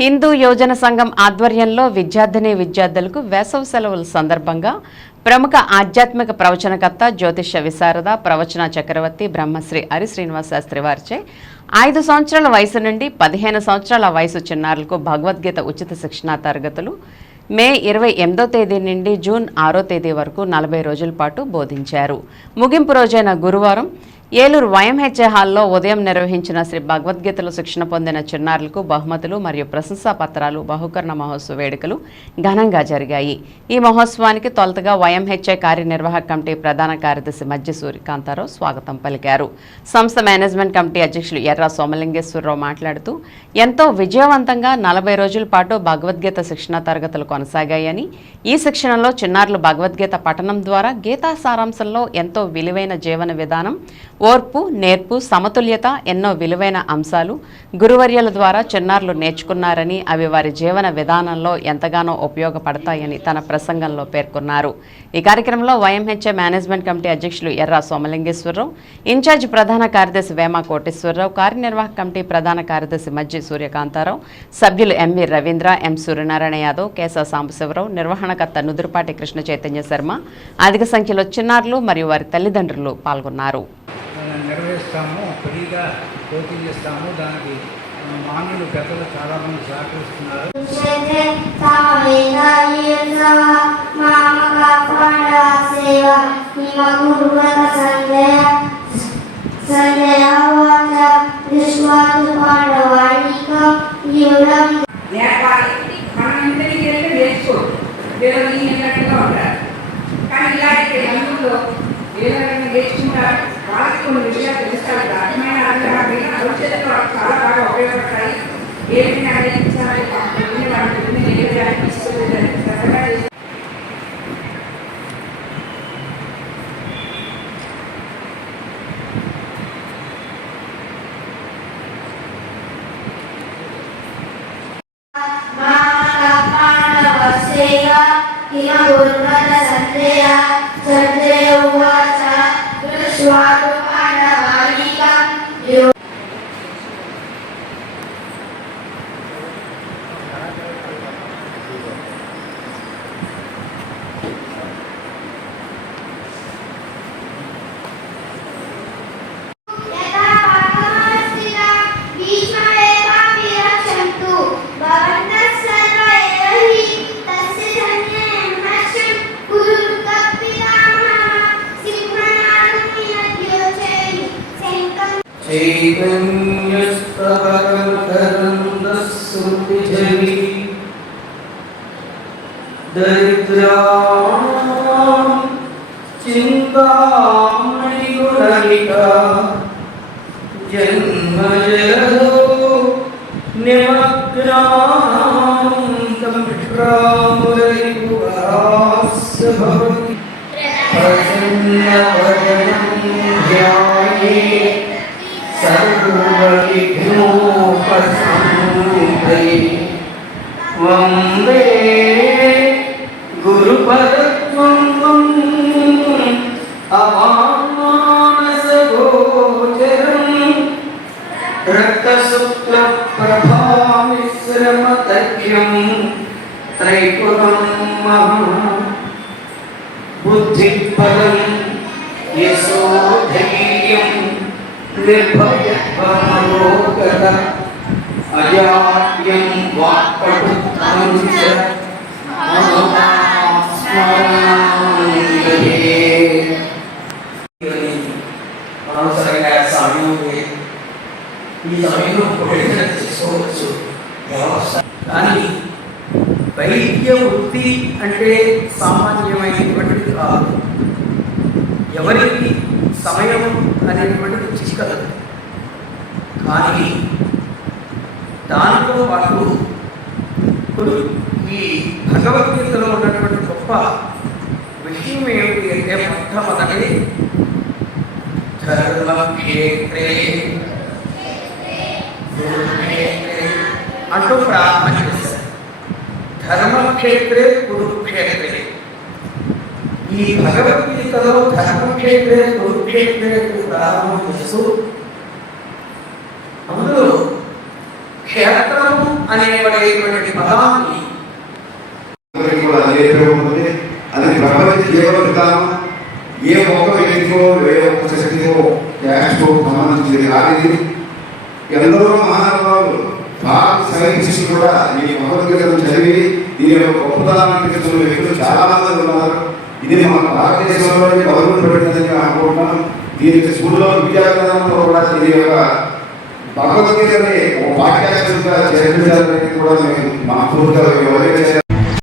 హిందూ యోజన సంఘం ఆధ్వర్యంలో విద్యార్థులకు వేసవి సెలవుల సందర్భంగా ప్రముఖ ఆధ్యాత్మిక ప్రవచనకర్త జ్యోతిష విశారద ప్రవచన చక్రవర్తి బ్రహ్మశ్రీ హరి శ్రీనివాస శాస్త్రి వారిచే 5 సంవత్సరాల వయసు నుండి 15 సంవత్సరాల వయసు చిన్నారులకు భగవద్గీత ఉచిత శిక్షణా తరగతులు మే 28వ తేదీ నుండి జూన్ 6వ తేదీ వరకు 40 రోజుల పాటు బోధించారు. ముగింపు రోజైన గురువారం ఏలూరు వైఎంహెచ్ఏ హాల్లో ఉదయం నిర్వహించిన శ్రీ భగవద్గీతలో శిక్షణ పొందిన చిన్నారులకు బహుమతులు మరియు ప్రశంసా పత్రాలు బహుకరణ మహోత్సవ వేడుకలు ఘనంగా జరిగాయి. ఈ మహోత్సవానికి తొలుతగా వైఎంహెచ్ఏ కార్యనిర్వాహక కమిటీ ప్రధాన కార్యదర్శి మధ్య సూర్యకాంతారావు స్వాగతం పలికారు. సంస్థ మేనేజ్మెంట్ కమిటీ అధ్యక్షులు ఎర్ర సోమలింగేశ్వరరావు మాట్లాడుతూ ఎంతో విజయవంతంగా 40 రోజుల పాటు భగవద్గీత శిక్షణ తరగతులు కొనసాగాయని, ఈ శిక్షణలో చిన్నారులు భగవద్గీత పఠనం ద్వారా గీతా సారాంశంలో ఎంతో విలువైన జీవన విధానం, ఓర్పు, నేర్పు, సమతుల్యత ఎన్నో విలువైన అంశాలు గురువర్యుల ద్వారా చిన్నారులు నేర్చుకున్నారని, అవి వారి జీవన విధానంలో ఎంతగానో ఉపయోగపడతాయని తన ప్రసంగంలో పేర్కొన్నారు. ఈ కార్యక్రమంలో వైఎంహెచ్ఏ మేనేజ్మెంట్ కమిటీ అధ్యక్షులు ఎర్ర సోమలింగేశ్వరరావు, ఇన్ఛార్జ్ ప్రధాన కార్యదర్శి వేమ కోటేశ్వరరావు, కార్యనిర్వాహక కమిటీ ప్రధాన కార్యదర్శి మధ్య సూర్యకాంతారావు, సభ్యులు ఎంవి రవీంద్ర, ఎం సూర్యనారాయణ యాదవ్, కేశవ సాంబశివరావు, నిర్వహణకర్త నుదురుపాటి కృష్ణ చైతన్య శర్మ, అధిక సంఖ్యలో చిన్నారులు మరియు వారి తల్లిదండ్రులు పాల్గొన్నారు. నిర్వహిస్తాము, ఫ్రీగా కోచింగ్ ఇస్తాము. దానికి మాన్యులు పెద్దలు చాలామంది సహకరిస్తున్నారు. నేర్చుకుంటారు, వాళ్ళకి కొన్ని విషయాలు తెలుస్తారు. అర్థమైన భవిష్యత్తులో చాలా బాగా ఉపయోగపడతాయి. ఏమైనా నేర్పించాలి వందే గురుపదత్వం అమానసగోచరం రక్తశుక్ల ప్రభామిశ్రమతఖ్యం త్రైపురం మహా బుద్ధిపదం యశోధైర్యం నిర్భయత్వమలోకత అజాడ్యం వాక్పటుత్వంచ అనవసరంగా సమయం ఈ సమయంలో చేసుకోవచ్చు వ్యవస్థ. కానీ వైద్య వృత్తి అంటే సామాన్యమైనటువంటిది కాదు. ఎవరికి సమయం అనేటువంటిది చిక్కదు. కానీ దానితో పాటు ఇప్పుడు ఈ భగవద్గీతలో ఉన్నటువంటి గొప్ప విషయం ఏమిటి అంటే మొట్టమొదటి ధర్మక్షేత్రే అంటూ ప్రారంభం చేశారు. ధర్మక్షేత్రే కురుక్షేత్రే. ఈ భగవద్గీతలో ధర్మక్షేత్రే కురుక్షేత్రే ప్రారంభం చేస్తూ అందులో క్షేత్రము అనేటువంటి పదాన్ని కూడా అదే ఉంటుంది. అది ప్రపంచ జీవన విధానం. ఏ ఒక్క వ్యక్తికో ఏ ఒక్క శక్తికో క్యాస్ట్కో సంబంధించింది కాదు. ఎందరో మహానుభావులు సైన్స్ కూడా ఈ భగవద్గీతను చదివి దీని యొక్క గొప్పతనాన్ని తెలుసుకున్న వ్యక్తులు చాలా మంది ఉన్నారు. ఇది మన భారతదేశంలోనే గవర్నమెంట్ పెట్టిందని అనుకుంటున్నాం. దీనికి స్కూల్లో విద్యా విధానంలో కూడా దీని యొక్క భగవద్గీతని ఒక పాఠ్యాంశంగా చేర్పించాలని కూడా మేము మనస్ఫూర్తిగా